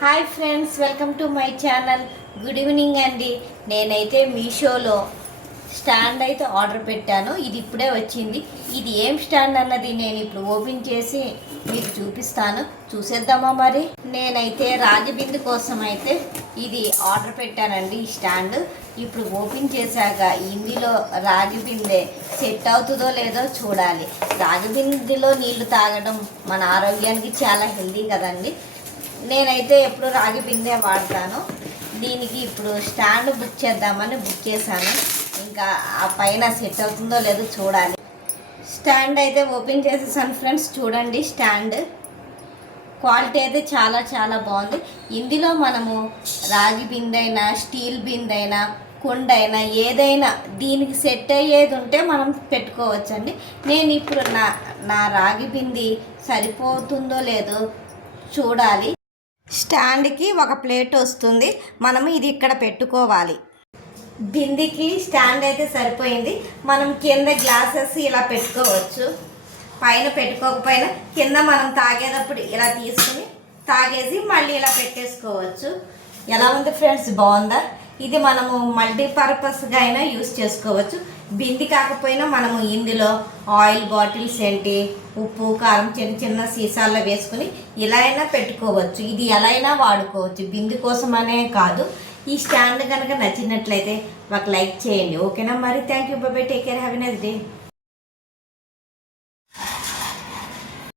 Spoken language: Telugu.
Hi friends, welcome to my channel. Good evening అండి. నేనైతే మీషోలో స్టాండ్ అయితే ఆర్డర్ పెట్టాను. ఇది ఇప్పుడే వచ్చింది. ఇది ఏం స్టాండ్ అన్నది నేను ఇప్పుడు ఓపెన్ చేసి మీకు చూపిస్తాను. చూసేద్దామా మరి. నేనైతే రాజబిందు కోసం అయితే ఇది ఆర్డర్ పెట్టానండి. ఈ స్టాండ్ ఇప్పుడు ఓపెన్ చేశాక ఇందులో రాగిబిందె సెట్ అవుతుందో లేదో చూడాలి. రాగిబిందెలో నీళ్లు తాగడం మన ఆరోగ్యానికి చాలా హెల్దీ కదండి. నేనైతే ఎప్పుడు రాగి బిందె వాడతాను. దీనికి ఇప్పుడు స్టాండ్ బుక్ చేద్దామని బుక్ చేశాను. ఇంకా ఆ పైన సెట్ అవుతుందో లేదో చూడాలి. స్టాండ్ అయితే ఓపెన్ చేసేసాను ఫ్రెండ్స్. చూడండి, స్టాండ్ క్వాలిటీ అయితే చాలా చాలా బాగుంది. ఇందులో మనము రాగి బిందె అయినా స్టీల్ బిందె అయినా కుండ అయినా ఏదైనా దీనికి సెట్ అయ్యేది ఉంటే మనం పెట్టుకోవచ్చండి. నేను ఇప్పుడు నా రాగి బింది సరిపోతుందో లేదో చూడాలి. స్టాండ్కి ఒక ప్లేట్ వస్తుంది. మనము ఇది ఇక్కడ పెట్టుకోవాలి. బిందికి స్టాండ్ అయితే సరిపోయింది. మనం కింద గ్లాసెస్ ఇలా పెట్టుకోవచ్చు. పైన పెట్టుకోకపోయినా కింద మనం తాగేటప్పుడు ఇలా తీసుకుని తాగేసి మళ్ళీ ఇలా పెట్టేసుకోవచ్చు. ఎలా ఉంది ఫ్రెండ్స్, బాగుందా? ఇది మనము మల్టీపర్పస్గా అయినా యూస్ చేసుకోవచ్చు. బింది కాకపోయినా మనము ఇందులో ఆయిల్ బాటిల్స్ ఏంటి, ఉప్పు కారం చిన్న చిన్న సీసాల్లో వేసుకుని ఇలా అయినా పెట్టుకోవచ్చు. ఇది ఎలా అయినా వాడుకోవచ్చు, బింది కోసం అనే కాదు. ఈ స్టాండ్ కనుక నచ్చినట్లయితే ఒక లైక్ చేయండి. ఓకేనా మరి. Thank you. By by. Take care. Have a nice day.